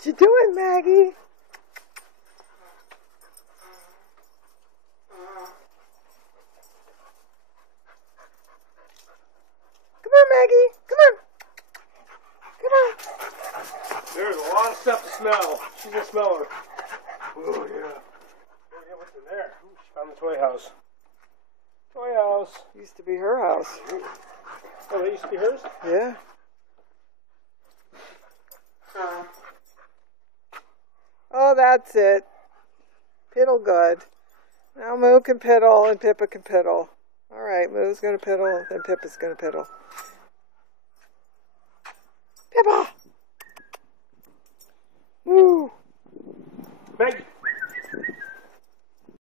What you doing, Maggie? Come on, Maggie. Come on. Come on. There's a lot of stuff to smell. She's a smeller. Oh, yeah. What's in there? Ooh, she found the toy house. Toy house. Used to be her house. Oh, that used to be hers? Yeah. Oh, that's it. Piddle good. Now Moo can piddle and Pippa can piddle. All right, Moo's going to piddle and Pippa's going to piddle. Pippa! Woo! Meg!